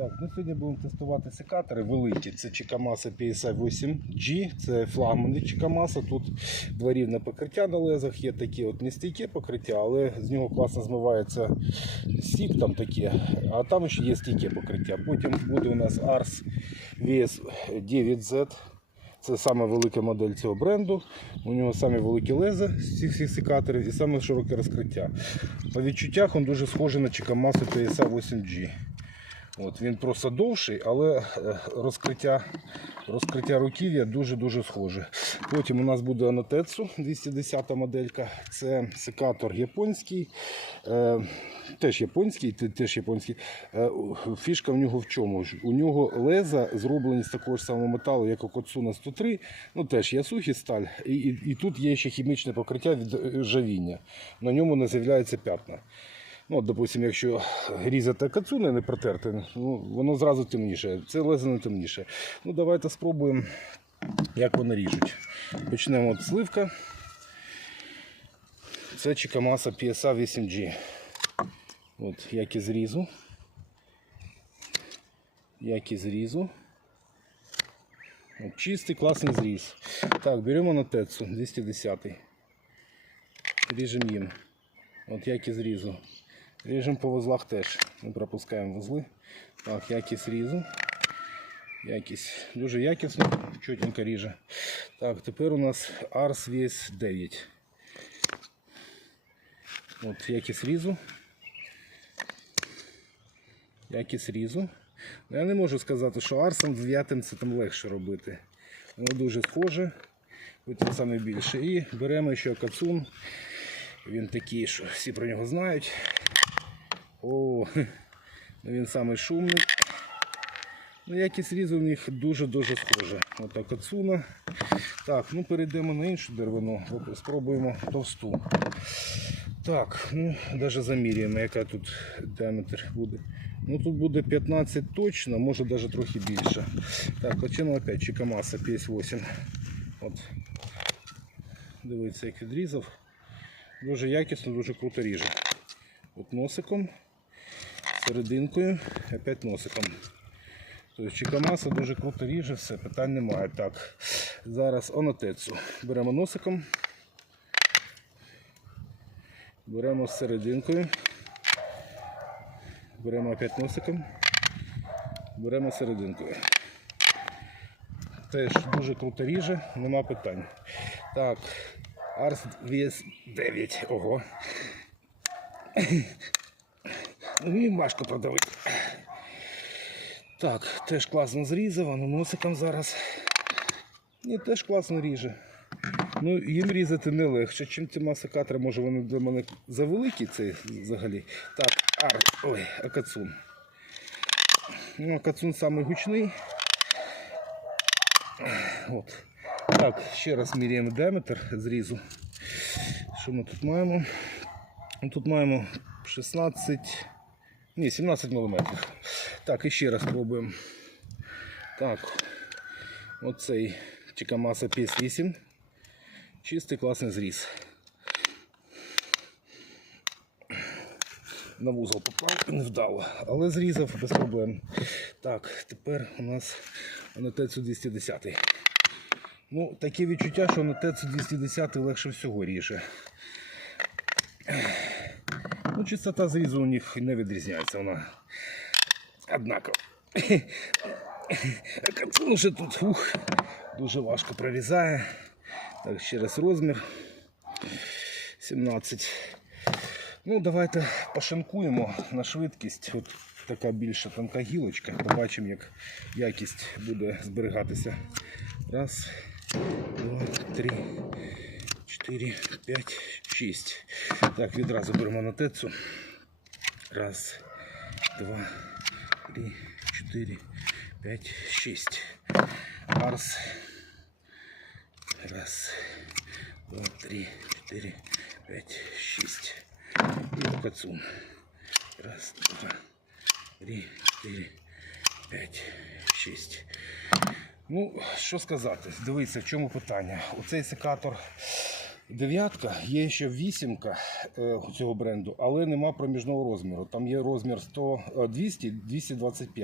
Так, ну сьогодні будемо тестувати секатори великі. Це Chicamasa PSI 8G, це флагмани Chicamasa. Тут дворівне покриття на лезах, є такі от нестійке покриття, але з нього класно змивається сіп там таке, а там ще є стійке покриття. Потім буде у нас Ars VS 9Z. Це саме велика модель цього бренду. У нього самі великі леза з цих всіх секаторів і саме широке розкриття. По відчуттях він дуже схожий на Chicamasa PSA 8G. От, він просто довший, але е, розкриття, розкриття руків'я дуже-дуже схоже. Потім у нас буде Anotетsu 210 моделька. Це секатор японський. Е, теж японський, теж японський. Е, фішка в нього в чому? У нього леза зроблені з такого ж самого металу, як у Kotsuna 103. Ну теж ясухі сталь. І, і, і тут є ще хімічне покриття від е, жавіння. На ньому не з'являються п'ятна. Ну, от, допустим, якщо різати кацуни не протерти, ну, воно зразу темніше. Це лезо темніше. Ну, давайте спробуємо, як вони ріжуть. Почнемо от сливка. Це Chicamasa PSA 8G. От, як і зрізу. Як і зрізу. От, чистий, класний зріз. Так, беремо на Тецу 210. Ріжемо їм. От як і зрізу. Ріжемо по вузлах теж. Не пропускаємо вузли. Так, якість різу. Якість. Дуже якісно, чотенько ріже. Так, тепер у нас Ars VS 9. От якість різу. Якість різу. Ну, Я не можу сказати, що Арсом 9 це там легше робити. Воно дуже схоже. Потім саме більше. І беремо ще кацун. Він такий, що всі про нього знають. О, ну він самий шумний. Ну, якість різу в них дуже-дуже схожа. Отак Ацуна. Так, ну перейдемо на іншу деревину. Спробуємо товсту. Так, ну навіть заміряємо, яка тут діаметр буде. Ну тут буде 15 точно, може навіть трохи більше. Так, почнемо опять Chicamasa PS8. От. Дивіться, як відрізав. Дуже якісно, дуже круто ріже. От носиком, серединкою, опять носиком. Тобто Чикамаса дуже круто ріже, все, питань немає. Так, зараз онотецу. Беремо носиком, беремо серединкою, беремо опять носиком, беремо серединкою. Теж дуже круто ріже, нема питань. Так, Арс VS 9. Ого. Ну, Їм важко продавити. Так, теж класно зрізав, а ну носиком зараз. Ні, теж класно ріже. Ну, їм різати не легше, чим ці масикатори, може вони для мене завеликі це взагалі. Так, ар, ой, акацун. Ну, акацун самий гучний. От. Так, ще раз міряємо діаметр зрізу. Що ми тут маємо? Ну, Тут маємо 16, ні, 17 мм. Так, і ще раз пробуємо. Так, оцей Chicamasa PS8. Чистий класний зріз. На вузол попав не вдало, але зрізав без проблем. Так, тепер у нас на ТЦ 210. Ну, таке відчуття, що ТЦ 210 легше всього ріже. Ну, чистота зрізу у них не відрізняється, вона однакова. А вже тут ух, дуже важко прорізає. Так, ще раз розмір. 17. Ну, давайте пошинкуємо на швидкість. От така більша тонка гілочка. Побачимо, як якість буде зберігатися. Раз, два, три, чотири, п'ять, шість. Так, відразу беремо на тецу. Раз, два, три, чотири, п'ять, шість. Арс. Раз, два, три, чотири, п'ять, шість. І кацун. Раз, два, три, чотири, п'ять, шість. Ну, що сказати, дивіться, в чому питання. Оцей секатор дев'ятка, є ще вісімка е, цього бренду, але нема проміжного розміру. Там є розмір 100, е, 200, 225.